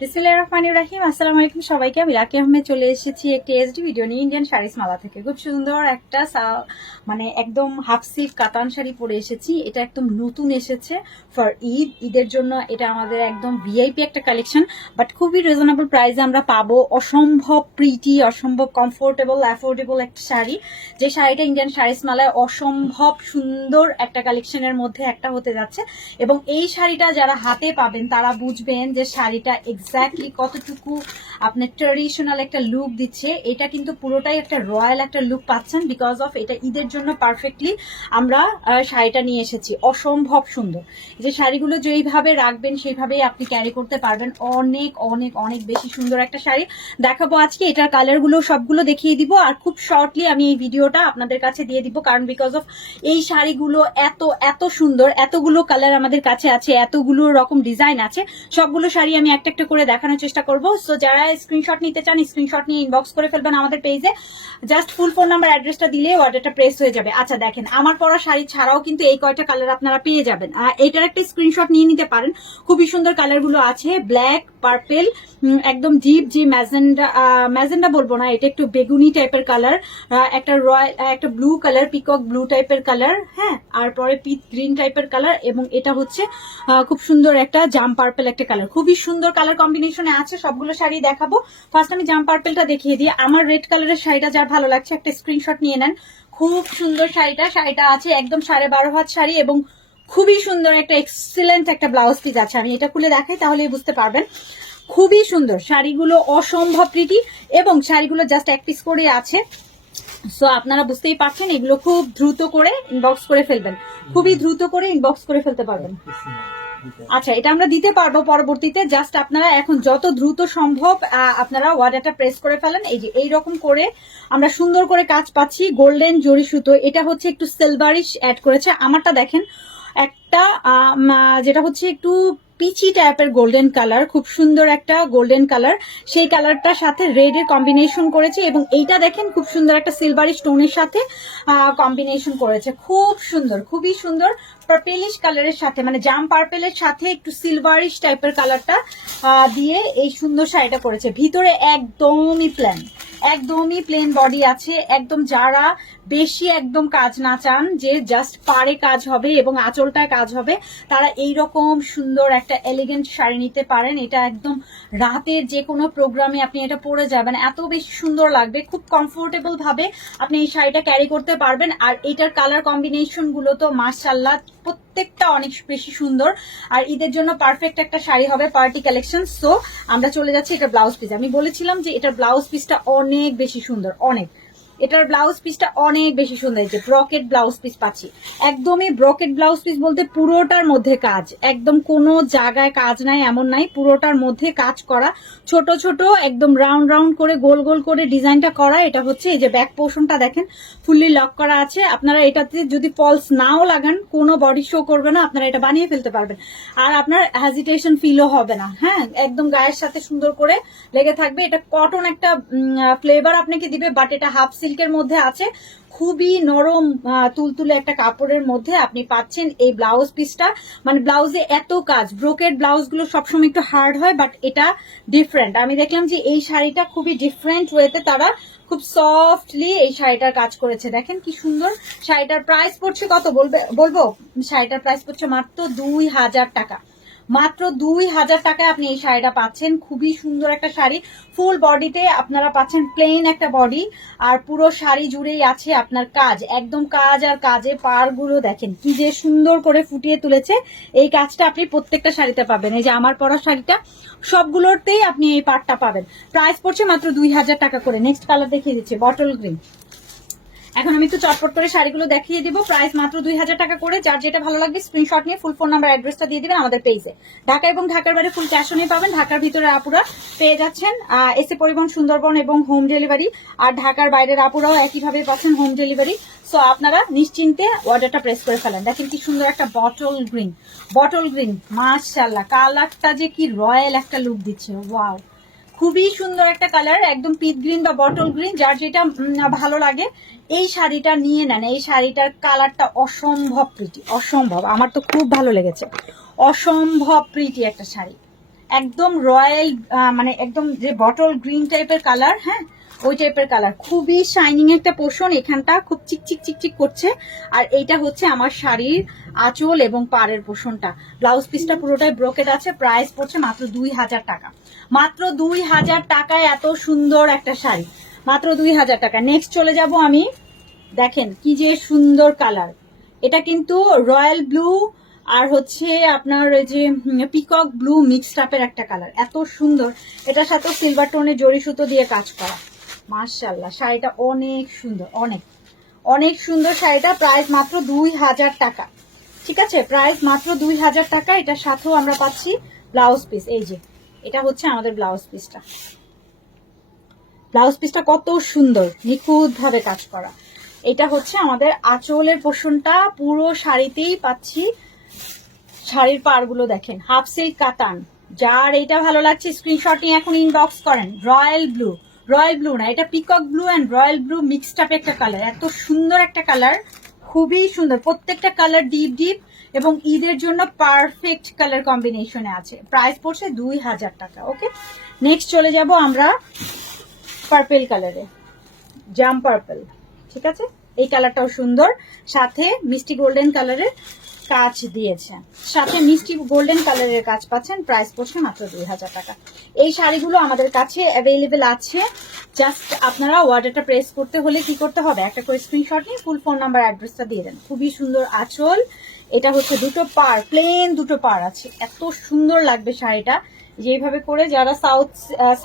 বিসমিল্লাহির রহমানির রহিম। আসসালামু আলাইকুম সবাইকে। আমি রাকি আহমেদ চলে এসেছি একটি এসডি ভিডিও নিয়ে ইন্ডিয়ান শাড়িস মালা থেকে। খুব সুন্দর একটা মানে একদম হাফ সিল্ক কাতান শাড়ি পরে এসেছি। এটা একদম নতুন এসেছে ফর ঈদের জন্য। এটা আমাদের একদম ভিআইপি একটা কালেকশন, বাট খুবই রিজনেবল প্রাইসে আমরা পাবো। অসম্ভব প্রিটি, অসম্ভব কমফোর্টেবল, অ্যাফোর্ডেবল একটা শাড়ি। যে শাড়িটা ইন্ডিয়ান শাড়িস মালায় অসম্ভব সুন্দর একটা কালেকশনের মধ্যে একটা হতে যাচ্ছে। এবং এই শাড়িটা যারা হাতে পাবেন তারা বুঝবেন যে শাড়িটা এক্স্যাক্টলি কতটুকু আপনার ট্রেডিশনাল একটা লুক দিচ্ছে। এটা কিন্তু পুরোটাই একটা রয়্যাল একটা লুক পাচ্ছেন, বিকজ অফ এটা ঈদের জন্য পারফেক্টলি আমরা শাড়িটা নিয়ে এসেছি। অসম্ভব সুন্দর। যে শাড়িগুলো যেইভাবে রাখবেন সেইভাবেই আপনি ক্যারি করতে পারবেন। অনেক অনেক অনেক বেশি সুন্দর একটা শাড়ি দেখাবো আজকে। এটার কালারগুলো সবগুলো দেখিয়ে দিব, আর খুব শর্টলি আমি এই ভিডিওটা আপনাদের কাছে দিয়ে দিব, কারণ বিকজ অফ এই শাড়িগুলো এত এত সুন্দর, এতগুলো কালার আমাদের কাছে আছে, এতগুলো রকম ডিজাইন আছে। সবগুলো শাড়ি আমি একটা একটা করে দেখানোর চেষ্টা করবো। সো যারা স্ক্রিনশট নিতে চান স্ক্রিনশট নিয়ে ইনবক্স করে ফেলবেন আমাদের পেজে। জাস্ট ফুল ফোন নাম্বার অ্যাড্রেসটা দিলে অর্ডারটা প্রেস হয়ে যাবে। আচ্ছা দেখেন, আমার পরা শাড়ি ছাড়াও কিন্তু এই কয়টা কালার আপনারা পেয়ে যাবেন। এটার একটা স্ক্রিনশট নিয়ে নিতে পারেন। খুবই সুন্দর কালারগুলো আছে, ব্ল্যাক, পার্পেল, একদম ডিপ যে ম্যাজেন্ডা বলবো না, এটা একটু বেগুনি টাইপের কালার, একটা রয়্যাল, একটা ব্লু কালার, পিকক ব্লু টাইপের কালার, হ্যাঁ, আর পরে পিচ গ্রিন টাইপের কালার, এবং এটা হচ্ছে খুব সুন্দর একটা জাম পার্পেল একটা কালার। খুবই সুন্দর কালার কম্বিনেশনে আছে। সবগুলো শাড়ি দেখাবো। ফার্স্ট আমি জাম পার্পেলটা দেখিয়ে দিই। আমার রেড কালারের শাড়িটা যার ভালো লাগছে একটা স্ক্রিনশট নিয়ে নেন। খুব সুন্দর শাড়িটা আছে একদম 12.5 হাত শাড়ি, এবং খুবই সুন্দর একটা এক্সিলেন্ট একটা ব্লাউজ পিস আছে। আমি এটা খুলে দেখাই তাহলেই বুঝতে পারবেন। খুবই সুন্দর শাড়িগুলো, অসম্ভব প্রিটি, এবং শাড়িগুলো জাস্ট এক পিস করে আছে। সো আপনারা বুঝতেই পারছেন, এগুলো খুব দ্রুত করে ইনবক্স করে ফেলবেন, খুবই দ্রুত করে ইনবক্স করে ফেলতে পারবেন। আচ্ছা, এটা আমরা দিতে পারবো পরবর্তীতে। জাস্ট আপনারা এখন যত দ্রুত সম্ভব আপনারা অর্ডারটা প্রেস করে ফেলেন। এই যে এইরকম করে আমরা সুন্দর করে কাজ পাচ্ছি, গোল্ডেন জরি সুতো। এটা হচ্ছে একটু সিলভারিশ অ্যাড করেছে। আমারটা দেখেন একটা যেটা হচ্ছে একটু পিচি টাইপের গোল্ডেন কালার, খুব সুন্দর একটা গোল্ডেন কালার। সেই কালারটার সাথে রেড এর কম্বিনেশন করেছে, এবং এইটা দেখেন খুব সুন্দর একটা সিলভারি স্টোনের সাথে কম্বিনেশন করেছে। খুব সুন্দর, খুবই সুন্দর। পার্পেলিশ কালারের সাথে, মানে জাম পার্পেলের সাথে একটু সিলভারিশ টাইপের কালারটা দিয়ে এই সুন্দর শাড়িটা করেছে। ভিতরে একদমই প্লেন বডি আছে। একদম যারা বেশি একদম কাজ না চান, যে জাস্ট পাড়ে কাজ হবে এবং আঁচলটায় কাজ হবে, তারা এইরকম সুন্দর একটা এলিগেন্ট শাড়ি নিতে পারেন। এটা একদম রাতের যে কোনো প্রোগ্রামে আপনি এটা পরে যাবেন, এত বেশি সুন্দর লাগবে। খুব কমফোর্টেবল ভাবে আপনি এই শাড়িটা ক্যারি করতে পারবেন। আর এটার কালার কম্বিনেশন গুলো তো মাশাআল্লাহ প্রত্যেকটা অনেক বেশি সুন্দর। আর ঈদের জন্য পারফেক্ট একটা শাড়ি হবে, পার্টি কালেকশন। সো আমরা চলে যাচ্ছি এটা ব্লাউজ পিস। আমি বলেছিলাম যে এটার ব্লাউজ পিসটা অনেক বেশি সুন্দর, অনেক। এটার ব্লাউজ পিসটা অনেক বেশি সুন্দর। যে ব্রকেট ব্লাউজ পিস পাচ্ছি, একদমই ব্রকেট ব্লাউজ পিস বলতে পুরোটার মধ্যে কাজ, একদম কোনো জায়গায় কাজ নাই এমন নাই, পুরোটার মধ্যে কাজ করা। ছোট ছোট একদম রাউন্ড রাউন্ড করে গোল গোল করে ডিজাইনটা করা। এটা হচ্ছে এই যে ব্যাক পোর্শনটা দেখেন ফুললি লক করা আছে। আপনারা এটাতে যদি ফলস নাও লাগান, কোনো বডি শো করবে না, আপনারা এটা বানিয়ে ফেলতে পারবেন। আর আপনার হেজিটেশন ফিলও হবে না। হ্যাঁ, একদম গায়ের সাথে সুন্দর করে লেগে থাকবে। এটা কটন একটা ফ্লেভার আপনাকে দিবে, বাট এটা হাফ সিল্কের মধ্যে আছে। খুবই নরম তুলতুলে একটা কাপড়ের মধ্যে আপনি পাচ্ছেন এই ব্লাউজ পিসটা। মানে ব্লাউজে এত কাজ, ব্রোকেড ব্লাউজ গুলো সবসময় একটু হার্ড হয়, বাট এটা ডিফারেন্ট। আমি দেখলাম যে এই শাড়িটা খুবই ডিফারেন্ট ওয়েতে তারা খুব সফটলি এই শাড়িটার কাজ করেছে। দেখেন কি সুন্দর। শাড়িটার প্রাইস পড়ছে কত বলবো? শাড়িটার প্রাইস পড়ছে মাত্র 2000 টাকা। মাত্র 2000 টাকায় আপনি এই শাড়িটা পাচ্ছেন। খুবই সুন্দর একটা শাড়ি। ফুল বডিতে আপনারা পাচ্ছেন প্লেন একটা বডি, আর পুরো শাড়ি জুড়েই আছে আপনার কাজ, একদম কাজ। আর কাজে পাড়গুলো দেখেন কি যে সুন্দর করে ফুটিয়ে তুলেছে। এই কাজটা আপনি প্রত্যেকটা শাড়িতে পাবেন। এই যে আমার পরা শাড়িটা, সবগুলোতেই আপনি এই পাড়টা পাবেন। প্রাইস পড়ছে মাত্র 2000 টাকা করে। নেক্সট কালার দেখিয়ে দিচ্ছি, বটল গ্রিন। এখন আমি একটু চটপট করে শাড়িগুলো দেখিয়ে দিব। প্রাইস মাত্র 2000 টাকা করে। যার যেটা ভালো লাগবে স্ক্রিনশট নিয়ে ফুল ফোন নাম্বার অ্যাড্রেসটা দিয়ে দিবেন আমাদের পেজে। ঢাকা এবং ঢাকার বাইরে ফুল ক্যাশ অনে পাবেন। ঢাকার ভিতরে আপুরা পেয়ে যাচ্ছেন এসে পরিবহন সুন্দরবন এবং হোম ডেলিভারি, আর ঢাকার বাইরের আপুরাও একইভাবে পাচ্ছেন হোম ডেলিভারি। সো আপনারা নিশ্চিন্তে অর্ডারটা প্রেস করে ফেলেন। দেখেন কি সুন্দর একটা বটল গ্রিন, মাশাআল্লাহ। কালারটা যে কি রয়্যাল একটা লুক দিচ্ছে, ওয়াও। খুবই সুন্দর একটা কালার, একদম পিচ গ্রিন বা বটল গ্রিন, যার যেটা ভালো লাগে এই শাড়িটা নিয়ে নেন। এই শাড়িটার কালারটা অসম্ভব প্রিটি, অসম্ভব। আমার তো খুব ভালো লেগেছে। অসম্ভব প্রিটি একটা শাড়ি, একদম রয়্যাল, মানে একদম যে বটল গ্রিন টাইপের কালার, হ্যাঁ ওই টাইপের কালার, খুবই শাইনিং একটা পোর্শন, এখানটা খুব চিকচিক চিকচিক করছে। আর এইটা হচ্ছে আমার শাড়ির আঁচল এবং পাড়ের পোর্শনটা। ব্লাউজ পিসটা পুরোটাই ব্রোকেট আছে। প্রাইস পড়ছে মাত্র 2000 টাকা। মাত্র 2000 টাকায় এত সুন্দর একটা শাড়ি, মাত্র 2000 টাকা। নেক্সট চলে যাব আমি, দেখেন কি যে সুন্দর কালার, এটা কিন্তু রয়্যাল ব্লু আর হচ্ছে আপনার ওই যে পিকক ব্লু মিক্সড আপের একটা কালার, এত সুন্দর। এটার সাথে সিলভার টোনে জড়ি সুতো দিয়ে কাজ করা, মাশাআল্লাহ শাড়িটা অনেক সুন্দর, অনেক অনেক সুন্দর শাড়িটা। প্রাইস মাত্র 2000 টাকা, ঠিক আছে, প্রাইস মাত্র 2000 টাকা। এটার সাথেও আমরা পাচ্ছি ব্লাউজ পিস, এই যে এটা হচ্ছে আমাদের ব্লাউজ পিসটা। ব্লাউজ পিসটা কত সুন্দর, নিখুঁত ভাবে কাজ করা। এটা হচ্ছে আমাদের আঁচলের পোর্শনটা, পুরো শাড়িতেই পাচ্ছি। শাড়ির পাড়গুলো দেখেন, হাফ সিল্ক কাতান। যার এটা ভালো লাগছে স্ক্রিনশট নিয়ে এখন ইনবক্স করেন। রয়্যাল ব্লু, রয়্যাল ব্লু না, এটা peacock blue and royal blue mixed up একটা কালার, এত সুন্দর একটা কালার, খুবই সুন্দর। প্রত্যেকটা কালার ডিপ ডিপ এবং ঈদের জন্য পারফেক্ট কালার কম্বিনেশনে আছে। প্রাইস পড়ছে 2000 টাকা। ওকে, নেক্সট চলে যাব আমরা পার্পেল কালারে, জাম পার্পল, ঠিক আছে, এই কালারটাও সুন্দর, সাথে মিষ্টি গোল্ডেন কালারের কাজ দিয়েছে, সাথে মিষ্টি গোল্ডেন কালারের কাজ পাচ্ছেন। প্রাইস পড়ছে মাত্র 2000 টাকা। এই শাড়িগুলো আমাদের কাছে অ্যাভেলেবেল আছে। জাস্ট আপনারা অর্ডারটা প্রেস করতে হলে কি করতে হবে, একটা করে স্ক্রিনশট নিয়ে ফুল ফোন নাম্বার অ্যাড্রেসটা দিয়ে দেন। খুবই সুন্দর আঁচল, এটা হচ্ছে দুটো পাড়, প্লেন দুটো পাড় আছে, এত সুন্দর লাগবে শাড়িটা। যেভাবে করে যারা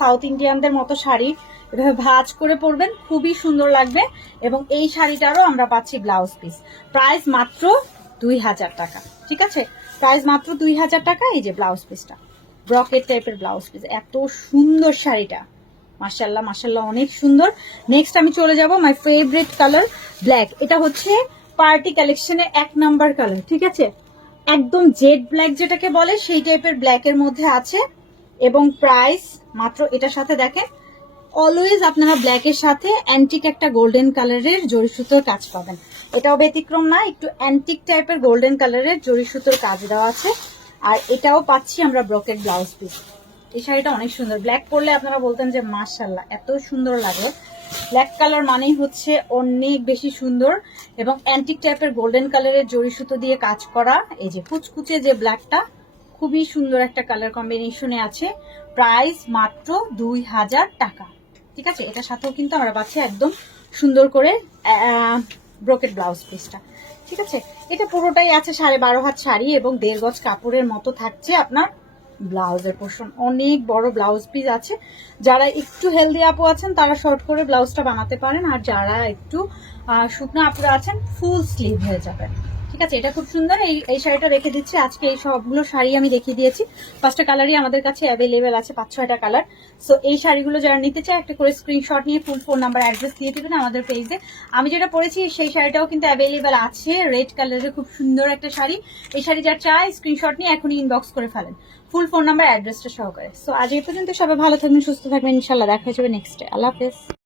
সাউথ ইন্ডিয়ানদের মতো শাড়ি এভাবে ভাঁজ করে পরবেন, খুবই সুন্দর লাগবে। এবং এই শাড়িটারও আমরা পাচ্ছি ব্লাউজ পিস। প্রাইস মাত্র 2000 টাকা, ঠিক আছে, প্রাইস মাত্র 2000 টাকা। এই যে ব্লাউজ পিসটা, ব্রকেট টাইপের ব্লাউজ পিস, এত সুন্দর শাড়িটা, মাশাআল্লাহ মাশাআল্লাহ অনেক সুন্দর। নেক্সট আমি চলে যাব মাই ফেভারিট কালার ব্ল্যাক। এটা হচ্ছে পার্টি কালেকশনের 1 নাম্বার কালার, ঠিক আছে, একদম জেড ব্ল্যাক যেটাকে বলে সেই টাইপের ব্ল্যাকের মধ্যে আছে। এবং প্রাইস মাত্র, এটার সাথে দেখেন অলওয়েজ আপনারা ব্ল্যাকের সাথে অ্যান্টিক একটা গোল্ডেন কালারের জড়ি সুতোর কাজ পাবেন। এটাও ব্যতিক্রম না, একটু অ্যান্টিক টাইপের গোল্ডেন কালারের জড়ি সুতোর কাজ দেওয়া আছে। আর এটাও পাচ্ছি আমরা ব্রকেট ব্লাউজ পিস। এই শাড়িটা অনেক সুন্দর, ব্ল্যাক পরলে আপনারা বলতেন যে মাশাআল্লাহ এত সুন্দর লাগে। ব্ল্যাক কালার মানেই হচ্ছে অনেক বেশি সুন্দর। এবং অ্যান্টিক টাইপের গোল্ডেন কালারের জড়ি সুতো দিয়ে কাজ করা, এই যে কুচকুচে যে ব্ল্যাকটা, খুবই সুন্দর একটা কালার কম্বিনেশনে আছে। প্রাইস মাত্র 2000 টাকা, ঠিক আছে। এটার সাথেও কিন্তু আমরা পাচ্ছি একদম সুন্দর করে ব্রোকেট ব্লাউজ পিসটা, ঠিক আছে। এটা পুরোটাই আছে 12.5 হাত শাড়ি এবং 1.5 গজ কাপড়ের মতো থাকছে আপনার ব্লাউজের পোর্শন। অনেক বড় ব্লাউজ পিস আছে। যারা একটু হেলদি আপু আছেন তারা শর্ট করে ব্লাউজটা বানাতে পারেন, আর যারা একটু শুকনো আপুরা আছেন ফুল স্লিভ হয়ে যাবে, ঠিক আছে। এটা খুব সুন্দর। এই শাড়িটা রেখে দিচ্ছি আজকে। এই সবগুলো শাড়ি আমি দেখিয়ে দিয়েছি, 5টা কালারই আমাদের কাছে অ্যাভেলেবেল আছে, 5-6টা কালার। সো এই শাড়িগুলো যারা নিতে চায় একটা করে স্ক্রিনশট নিয়ে ফুল ফোন নাম্বার অ্যাড্রেস দিয়ে দেবেন আমাদের পেজে। আমি যেটা পরেছি সেই শাড়িটাও কিন্তু অ্যাভেলেবেল আছে, রেড কালারের খুব সুন্দর একটা শাড়ি। এই শাড়ি যারা চায় স্ক্রিনশট নিয়ে এখনই ইনবক্স করে ফেলেন ফুল ফোন নাম্বার অ্যাড্রেসটা সহকারে। সো আজ এই পর্যন্ত, সবাই ভালো থাকবেন, সুস্থ থাকবেন, ইনশাল্লাহ দেখা যাবে নেক্সট ডে। আল্লাহ হাফেজ।